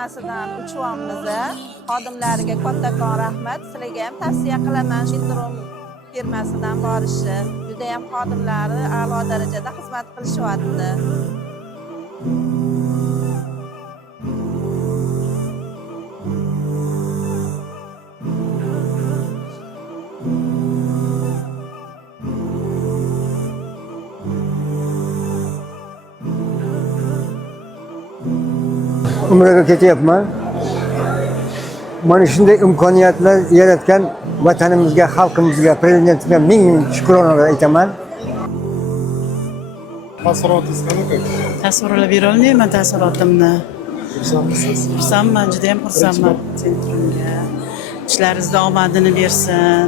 firmasidan uchivyapmiz. Xodimlariga kattakon rahmat. Sizlarga ham tavsiya qilaman sindrom firmasidan borishni. Juda ham xodimlari a'lo darajada xizmat qilishyapti. Umraga ketyapman. Mana shunday imkoniyatlar yaratgan vatanimizga, xalqimizga, prezidentimizga ming shukronalar aytaman. Taassurotingiz qanaqa? Tasvirlab bera olmayman taassurotimni. Xursandmisiz? Xursandman, juda ham xursandman. Sentrumga ishlaringizda omadini bersin.